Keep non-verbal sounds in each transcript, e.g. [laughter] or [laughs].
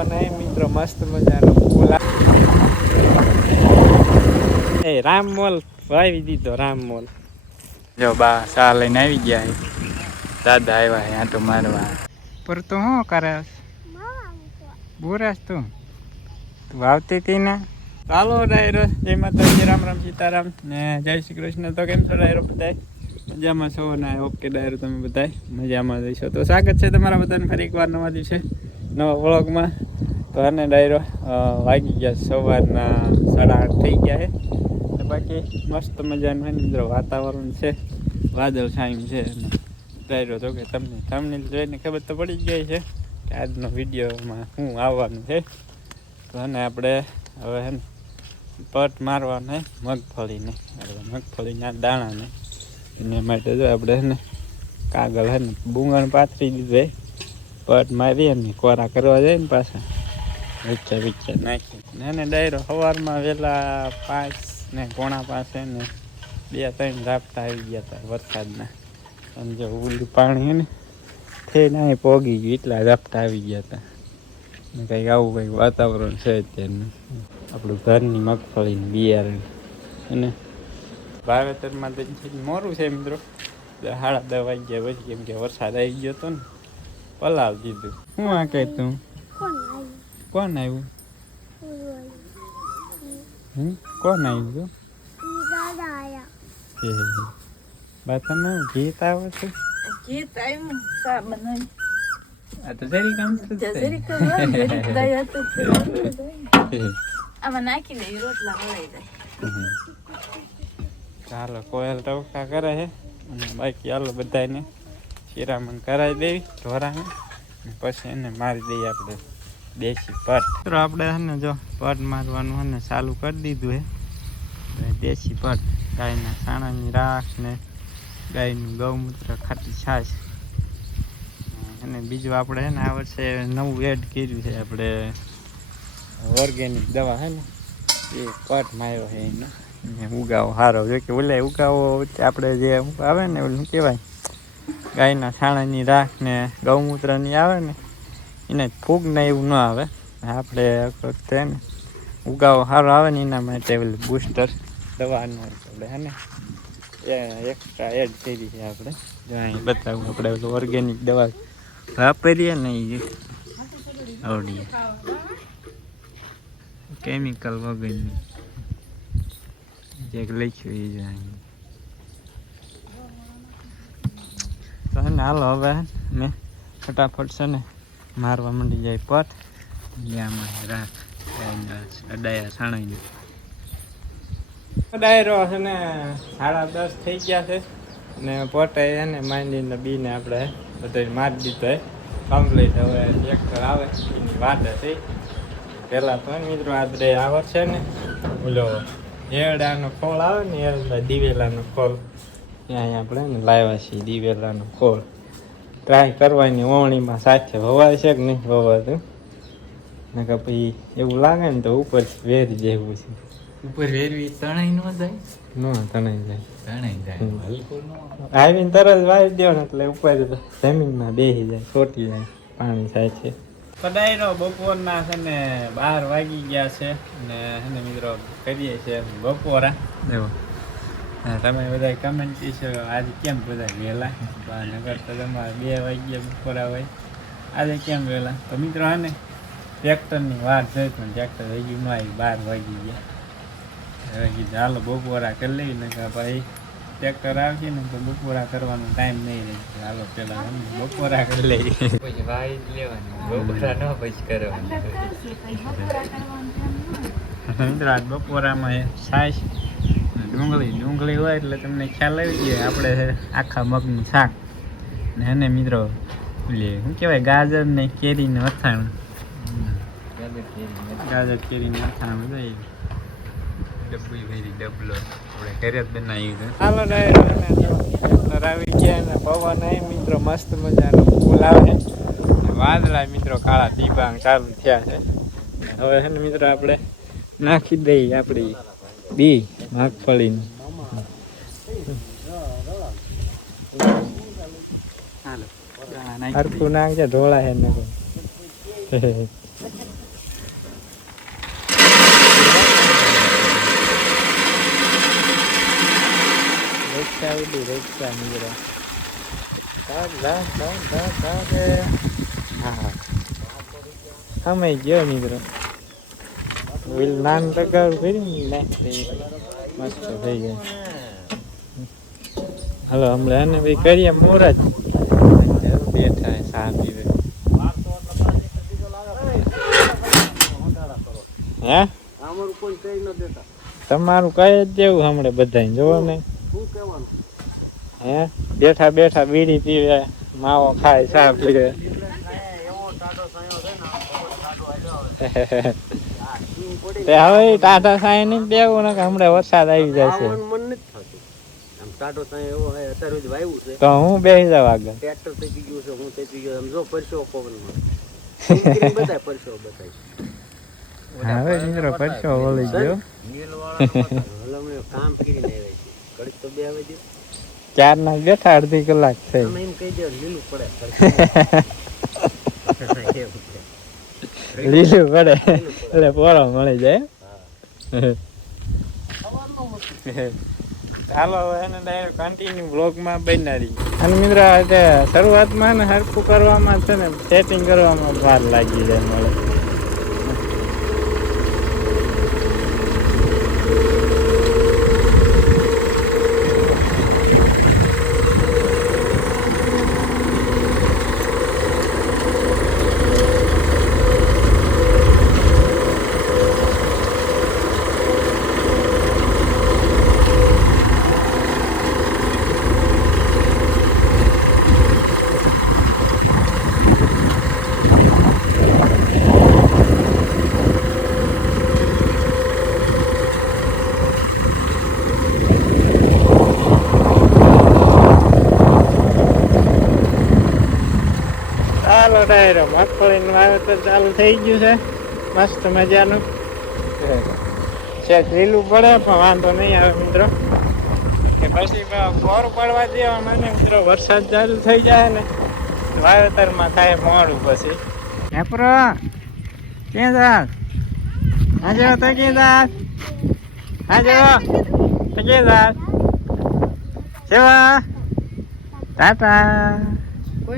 પવન એ મિત્રો મસ્ત મજાનો ફૂલ આ- એ રામ મોલ વાવી દીધો રામ મોલ જો બા સા લઈને આવી ગયા છે. દાદા આવ્યા છે આંટો મારવા પર તો શું કરે બોરાસ તું તું આવતી હતી ને ચાલો ડાયરો જય માતાજી રામ રામ સીતારામ ને જય શ્રી કૃષ્ણ તો કેમ છો ડાયરો બધાય મજામાં છો ને ઓકે ડાયરો તમે બધાય મજામાં જઈશો તો સ્વાગત છે તમારા બધાને ફરી એકવાર નવા દિવસે નવા વ્લોગમાં તો આને ડાયરો વાગી ગયા સવારના સાડા આઠ થઈ ગયા છે. બાકી મસ્ત મજાનું છે ને મિત્રો, વાતાવરણ છે, વાદળ છાયું છે ડાયરો તો કે તમને તમને જોઈને ખબર તો પડી ગઈ છે કે આજનો વિડીયોમાં શું આવવાનું છે. તો અને આપણે હવે હે પટ મારવાને, મગફળીને મગફળીના દાણાને, એના માટે જો આપણે હે ને કાગળ હે ને બુંગણ પાથરી દીધે પટ મારી અને કોરા કરવા જાય ને પાછા. વચ્ચે વિચાર નાખી. ને એને ડાયરો સવારમાં વહેલા પાંચ ને કોણા પાસે ને બે ત્રણ ઝાપટા આવી ગયા હતા વરસાદના. અને જો ઓલું પાણી ને, થઈને અહીં પોગી ગયું, એટલા ઝાપટા આવી ગયા હતા ને કંઈક આવું કંઈક વાતાવરણ છે અત્યારનું. આપણું ઘરની મગફળીનું બિયારણ. અને વાવેતરમાં તો મોરું છે મિત્રો. સાડા દસ વાગ્યા પછી કેમ કે વરસાદ આવી ગયો હતો ને, પલાવ દીધું. શું આ કહે તું કોણ આવ્યું? કોણ આવ્યું. બા તમે ગીત આવો છો? ગીત આવ્યું સા બનાવી. આ તો જરી કામ જરી થાય. જરી દયા તો. હે હે. આમાં નાખી દે રોટલા વળાઈ જાય. ચાલો કોયલ ટવકા કરે છે અને બાકી હાલો બધાને શિરામણ કરાવી દેવી ઢોરાને. પછી એને મારી દઈએ આપણે. દેશી પટ. તો આપણે છે ને જો પટ મારવાનું છે ને ચાલુ કરી દીધું હે. દેશી પટ, ગાયના સાણાની રાખ ને ગાયનું ગૌમૂત્ર ખાટી છાશ. અને બીજું આપણે છે ને આ વર્ષે નવું એડ કર્યું છે આપણે ઓર્ગેનિક દવા છે ને. એ પટ માર્યો છે એનો. ઉગાવો સારો જો કે ઓલે ઉગાવો આપણે જે આવે ને ઓલું કહેવાય? ગાયના છાણાની રાખ ને ગૌમૂત્રની આવે ને. એને ફૂગ ને એવું ન આવે. આપણે વખતે ઉગાવો સારો આવે ને એના માટે પેલું બુસ્ટર દવાનું આપણે, હે ને? એ એક્સ્ટ્રા એડ કરી છે આપણે. જો અહીં બતાવું, આપણે ઓલું ઓર્ગેનિક દવા વાપરીએ ને એ આવડીએ. કેમિકલ વગરની. જે લખ્યું એ જો અહીં. તો હાલો હવે મેં ફટાફટ છે ને મારવા માંડી જાય પથ યામાં રાખ. અડાયા સાણાઈ ડાયરો છે ને, સાડા દસ થઈ ગયા છે. ને પોટે એને માંડીને બીને આપણે બધે મારી દીધો. કમ્પ્લીટ હવે ટ્રેક્ટર આવે, એની વાત હતી. પહેલાં તો મિત્રો આદરે આવર છે ને. ઓલો એરડાનો ખોળ આવે ને એરડા દિવેલાનો ખોળ. ત્યાં આપણે લાવ્યા છીએ દિવેલાનો ખોળ. ટ્રાય કરવાની ઓવણીમાં સાથે વવાય છે કે નહીં વવાતું? ને કે પછી એવું લાગે ને તો ઉપર વેરી જેવું છે. ઉપર વેરવી તણાઈ ન જાય? ન તણાઈ જાય. તણાઈ જાય. હલકું ન આવીને તરત વાવી દો ને એટલે ઉપર જમીનમાં બેસી જાય છોટી જાય પાણી થાય છે. કદાયનો બપોરના છે ને બાર વાગી ગયા છે ને મિત્રો કરીએ છીએ બપોરા. દેવો હા, તમે બધા કમેન્ટ કીશો આજે કેમ બધા વહેલા બા નગર તો તમારે બે વાગ્યા બપોરા હોય આજે કેમ વહેલા તો મિત્રો હા ને ટ્રેક્ટરની વાર થઈ પણ ટ્રેક્ટર હજી ન આવી બાર વાગી ગયા. હવે કીધું હાલો બપોરા કરી લઈ ને કે ભાઈ ટ્રેક્ટર આવશે ને તો બપોરા કરવાનો ટાઈમ નહીં રહે. હાલો પેલા બપોરા કરી લઈ પછી વાઈ જ લેવાની બપોરા ન પછી કરવાની. મિત્રો આજ બપોરામાં એ છાશ ડુંગળી ડુંગળી હોય એટલે તમને ખ્યાલ આવી જાય આપણે આખા મગનું શાક. ને એને મિત્રો ઓલી શું કહેવાય ગાજર ને કેરીને અથાણું ગાજર કેરીને અથાણું જોઈએ ડબ્બી ભરી ડબલો. આપણે ઘરે જ બનાવી છે. હાલો ડાયરો આવી ગયા ને પવન એ મિત્રો મસ્ત મજાનો ફૂલ આવે. ને વાદળા મિત્રો કાળા ટીબાંગ ચાલુ થયા છે. હવે છે ને મિત્રો આપણે નાખી દઈએ આપણી બી. Magpalin. Ar kunang ja dola hen ko. Reksa udu reksa mira. Da da da da da de. હા અમે ગયો મિત્રો વિલ નાન લગાવ કર્યું ને મસ્ત થઈ જાય હાલો હમણાં એને ભાઈ કરીએ મુહૂર્ત બેઠા શાંતિ હે? અમારું કોઈ કઈ ન દેતા. તમારું કઈ જ દેવું હમણાં બધા જોવો ને. હે? બેઠા બેઠા બીડી પીવે માવો ખાય ચા પીવે [laughs] તે હવે ટાટા સાય ને બેવું ને કે હમણાં વરસાદ આવી જાય છે મન નથી થતું. આમ ટાટો સાય એવો હે અત્યારે જ વાવ્યું છે. તો હું બેસી જાવ આગળ. ટ્રેક્ટર થઈ ગયું છે હું થઈ ગયો સમજો પરસો પવનમાં. બતાય પરસો બતાય. હવે મિત્રો પરસો વળી ગયો. હલમણે કામ કરીને આવે છે. ઘડીક તો બે આવે છે ચાર ના બેઠા અડધી કલાક થઈ. એમ કહી દે લીલું પડે. [laughs] લીલું પડે. એટલે પોરો મળી જાય. ચાલો એને ડાયરેક્ટ કન્ટિન્યુ બ્લોગમાં બનાવી. અને મિત્રો શરૂઆતમાં ને હરખું કરવામાં છે ને સેટિંગ કરવામાં વાર લાગી જાય મળે ચાલો ડાયરો મગફળીનું વાવેતર ચાલુ થઈ ગયું છે. મસ્ત મજાનું. છે લીલું પડે પણ વાંધો નહીં આવે મિત્રો. કે પછી બોર પડવા દેવા મને મિત્રો વરસાદ ચાલુ થઈ જાય ને વાવેતરમાં થાય મોડું પછી. નેપરો ક્યાં જા આજે તો ક્યાં જા આજે તો ક્યાં જા સેવા ટાટા જો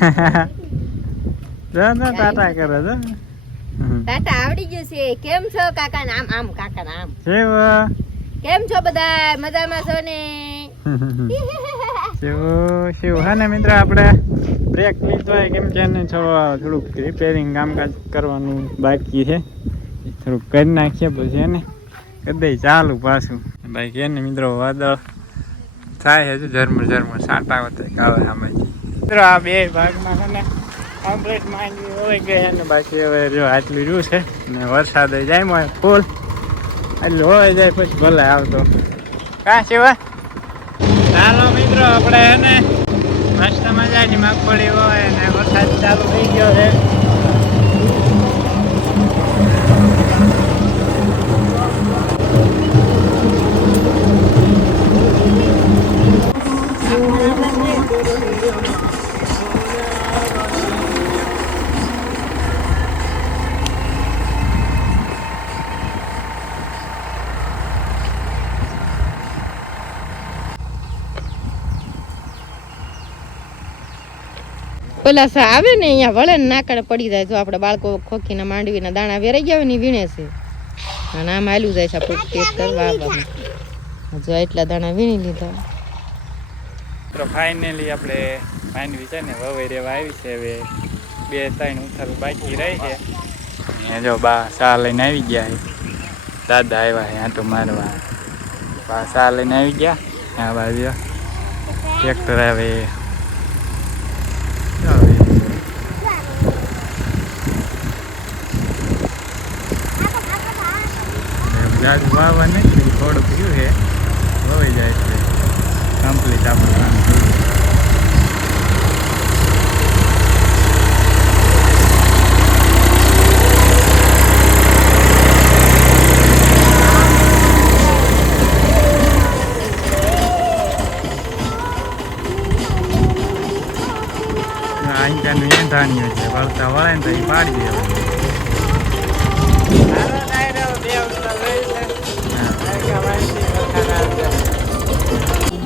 [laughs] ને ટાટા કરે છે? ટાટા આવડી ગયું છે. કેમ છો કાકા? આમ આમ કાકા આમ સેવા. કેમ છો બધા? મજામાં છો ને? શિવ શિવ હા ને મિત્ર આપણે બ્રેક લીધો હોય કેમ કે એને થોડુંક રિપેરિંગ કામકાજ કરવાનું બાકી છે. થોડુંક કરી નાખીએ પછી એને. કદાચ ચાલુ પાછું. બાકી એને મિત્રો વાદળ થાય હજુ ઝરમર ઝરમર સાંટા વતે કાળા આમાંથી મિત્રો આ બે ભાગમાં છે ને કમ્પ્લીટ માંડવી હોય ગઈ અને બાકી હવે જો આટલું રહ્યું ને વરસાદ જાય માં ફૂલ. એટલે હોય જાય પછી ભલે આવતો. કાં શિવા ચાલો મિત્રો, આપણે એને મસ્ત મજાની મગફળી હોય ને વરસાદ ચાલુ થઈ ગયો છે. પેલા સા આવે ને અહીંયા વળે ને નાકડે પડી જાય. જો આપણે બાળકો ખોખીના માંડવીના દાણા વેરાઈ ગયા હોય ને વીણે છે. અને આમ હાલ્યું જાય છે આપણે ટેસ્ટ કરવા જો એટલા દાણા વીણી લીધા. તો ફાઇનલી આપણે માંડવી છે ને વવાઈ રેવા આવી છે. હવે બે ત્રણ ઉથલ બાકી રહી છે. જો બા સા લઈને આવી ગયા છે. દાદા આવ્યા છે આટો મારવા. સા લઈને આવી ગયા. આ બાજુ. ટ્રેક્ટર આવે. જાજુ વાવવા નથી થોડુંક રહ્યું છે. વવાઈ જાય છે. કમ્પ્લીટ આપણું કામ થઈ જાય. આંકાનું છે, વળતા વળે ને તો એ પાડી દેવાનું.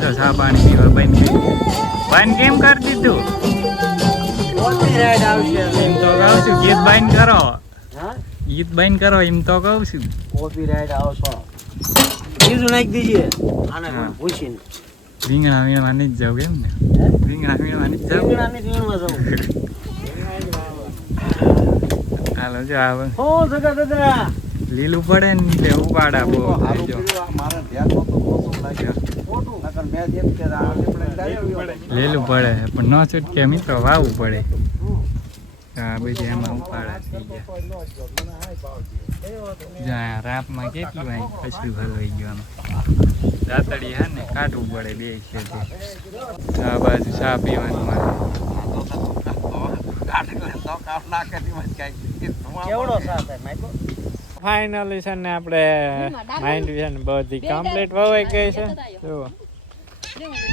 દીધો ચા પાણી પીવા બંધ કરી બંધ કેમ કરી દીધું? એમ તો કહું છું ગીત બંધ કરો. ગીત બંધ કરો એમ તો કહું છું. કોપીરાઇટ આવશો બીજું નાખી દીજીએ આને પૂછીને રીંગણા વીણવા નહીં જ જાવ કેમ ને? રીંગણા વીણવા નહીં જ જાવ હાલો જો આવે હો સગા સદરા લીલું પડે ને એટલે ઉપાડા બહુ થાય જો. લીલું પડે પણ ન છૂટકે મિત્રો વાવવું પડે. આ બધી એમાં ઉપાડા થઈ ગયા. જ્યાં રાપમાં કેટલું અહીં પછું હલવાઈ ગયું આમ? દાતડી હા ને કાઢવું પડે બે છે આ બાજુ ચા પીવાનું મારે કેવડો સાથ હે માઈકો ફાઇનલી છે ને આપણે માઇન્ડ છે ને બધી કમ્પ્લીટ વવાઈ ગઈ છે. જુઓ.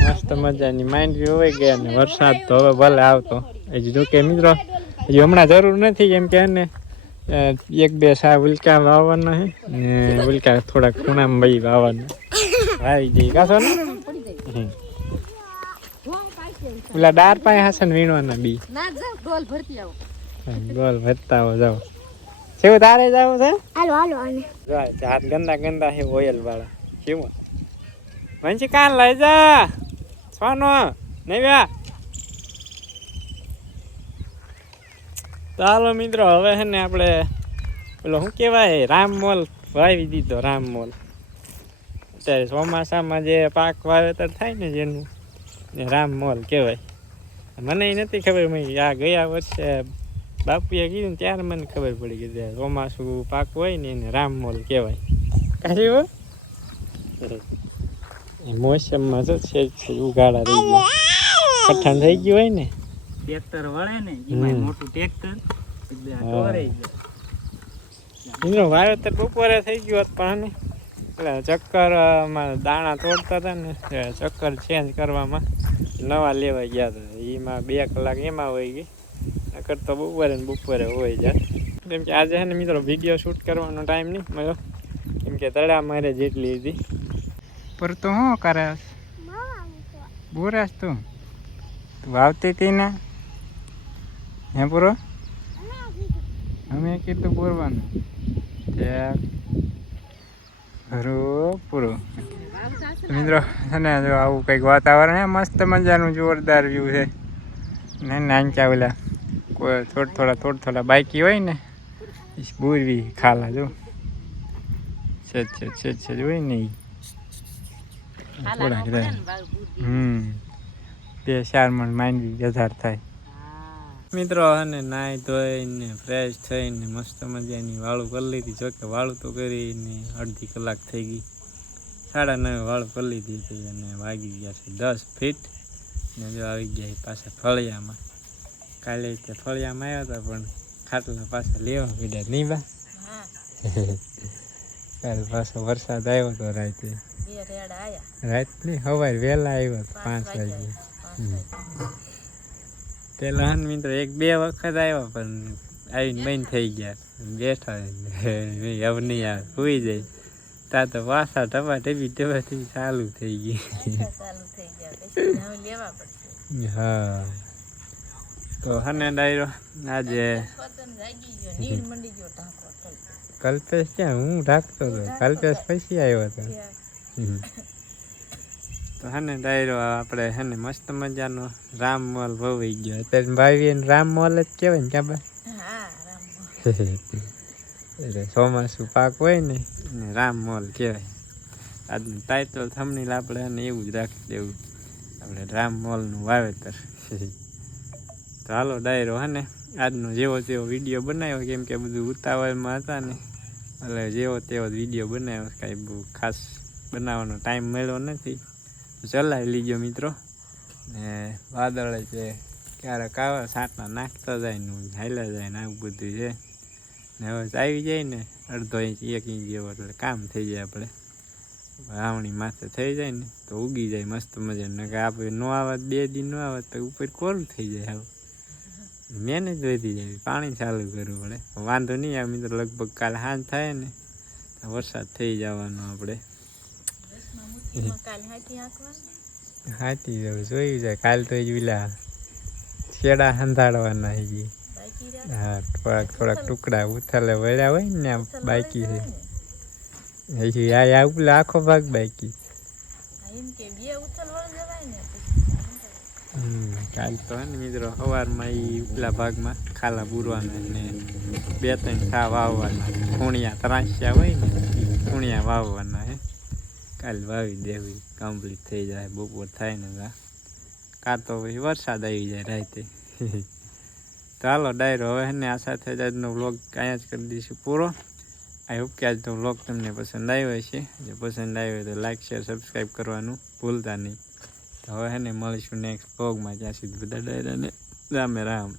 મસ્ત મજાની માઇન્ડ વવાઈ ગઈ અને વરસાદ તો હવે ભલે આવતો. હજી જો કે મિત્રો હજી હમણાં જરૂર નથી કેમ કે ને એક બે સા ઉલકા વાવવાના છે ને ઉલકા થોડા ખૂણામાં ભાઈ વાવવાના. વાવી જઈ કાશો ને. પેલા ડાર પાસે હશે ને વીણવાના બી. ના ડોલ ભરતી આવો. ગોલ ભરતા આવો જાઓ. શું તારે જવું છે? હાલો હાલો આને જો આ ગંદા ગંદા હે ઓયલ વાળા કેવું વંશી કાન લઈ જા. સોનો નવ્યા ચાલો મિત્રો હવે છે ને આપણે પેલો શું કહેવાય? રામ મોલ વાવી દીધો રામ મોલ. અત્યારે ચોમાસામાં જે પાક વાવેતર થાય ને જેનું રામ મોલ કહેવાય. મને નથી ખબર મેં આ ગયા વર્ષે બાપુએ કીધું ત્યારે મને ખબર પડી કે જે ચોમાસું પાક હોય ને એને રામ મોલ કહેવાય. કાઢ્યું એ મોસમમાં તો છે ઉગાડા રહી ગયા. પઠાણ થઈ ગયું હોય ને? ટ્રેક્ટર વળે ને એમાં મોટું ટ્રેક્ટર. એનું વાવેતર બપોરે થઈ ગયું હોત પણ એટલે ચક્કરમાં દાણા તોડતા હતા ને ચક્કર ચેન્જ કરવામાં નવા લેવા ગયા હતા. એમાં બે કલાક એમાં હોય ગઈ. નકર તો બપોરે ને બપોરે હોય જાય કેમ કે આજે હે ને મિત્રો વીડિયો શૂટ કરવાનો ટાઈમ નહીં મળ્યો. કેમ કે તળા મારે જેટલી હતી. પર તું હું કરે? બોરાશ તું. તું આવતી હતી ને? હે પૂરો અમે કીધું બોરવાનું. તે ખરું પૂરું મિત્રો છે ને જો આવું કંઈક વાતાવરણ હે, મસ્ત મજાનું જોરદાર વ્યૂ છે. ને નાનચા ઓલા. કોઈ થોડા થોડા થોડા થોડા બાકી હોય ને બુરવી ખાલા જો. છે છે છે છે હોય ને થોડા કદાચ હમ. બે ચાર મણ માંડવી ગધાર થાય. મિત્રો અને નાહી ધોઈને ફ્રેશ થઈને મસ્ત મજાની વાળું કરી લીધી. જોકે વાળું તો કરીને અડધી કલાક થઈ ગઈ. સાડા નવે વાળું કરી લીધી હતી અને વાગી ગયા છે દસ ફીટ ને જો આવી ગયા પાછા ફળિયામાં. કાલે તે ફળિયામાં આવ્યા હતા પણ ખાટલા પાછા લેવા પડ્યા. નહીં બા? કાલે પાછો વરસાદ આવ્યો હતો રાતે. રાત નહીં સવારે વહેલા આવ્યો હતો પાંચ વાગે પેલા મિત્રો એક બે વખત આવ્યા પણ આવીને બંધ થઈ ગયા. બેઠા હવે નહીં આવે સુઈ જાય. તા તો પાછા ટપા ટપી ટપાથી ચાલુ થઈ ગઈ. હા. તો હને ડાયરો, આજે કલ્પેશ ક્યાં હું રાખતો હતો. કલ્પેશ પછી આવ્યો હતો. તો હને ડાયરો, આપણે હેને મસ્ત મજાનો રામ મોલ ભવાઈ ગયો. અત્યારે ભાઈ રામ મોલ જ કહેવાય ને, ક્યાં એટલે ચોમાસું પાક હોય ને રામ મોલ કહેવાય. આજનું ટાઇટલ થમણીલ આપણે એવું જ રાખી દેવું. આપણે રામ મોલનું વાવેતર. હાલો, ડાયરો હા ને? આજનો જેવો તેવો વીડિયો બનાવ્યો, કેમ કે બધું ઉતાવળમાં હતા ને. એટલે જેવો તેવો વીડિયો બનાવ્યો, કાંઈ બહુ ખાસ બનાવવાનો ટાઈમ મળ્યો નથી. ચલાવી લીજો મિત્રો. ને વાદળે છે, ક્યારેક આવે સાટના નાખતા જાય ને, હાલ્યા જાય ને, આવું બધું છે. ને હવે આવી જાય ને, અડધો ઇંચ એક ઇંચ જેવો, એટલે કામ થઈ જાય આપણે. વાવણી માથે થઈ જાય ને, તો ઉગી જાય, મસ્ત મજા ને કે આપણે નો આવત, બે દી નો આવત, તો ઉપર કોરું થઈ જાય હવે. મહેનત વધી જાય પાણી ચાલુ કરવું પડે. વાંધો નહીં આવે મિત્રો લગભગ કાલે સાંજ થાય ને તો વરસાદ થઈ જવાનો આપણે. હાચી હાથી જવું જોયું જાય કાલ તો જ પેલા શેડા સંધાડવાના હજી હા થોડાક થોડાક ટુકડા ઉથલે વળ્યા હોય ને આ બાકી છે. હજી આ આ ઉપલા આખો ભાગ બાકી. એમ કે બે ઉથલ વળ જવાય ને પછી હમ કાલ તો હે મિત્રો, સવારમાં એ ઉપલા ભાગમાં ખાલા પૂરવાના ને બે ત્રણ ખા વાવવાના. ખૂણિયા ત્રાસ્યા હોય ને ખૂણિયા વાવવાના હે. કાલ વાવી દેવી કમ્પ્લીટ થઈ જાય, બપોર થાય ને કા કાં તો પછી વરસાદ આવી જાય રાતે. હાલો, ડાયરો હવે ને આ સાથે જ આજનો વ્લોગ અહીંયા જ કરી દઈશું પૂરો. આઈ હોપ કે આજનો વ્લોગ તમને પસંદ આવ્યો હશે. જો પસંદ આવ્યો તો લાઈક શેર સબસ્ક્રાઈબ કરવાનું ભૂલતા નહીં. તો હવે હે ને મળીશું નેક્સ્ટ ભોગમાં ત્યાં સુધી બધા ડાયરાને રામે રામ.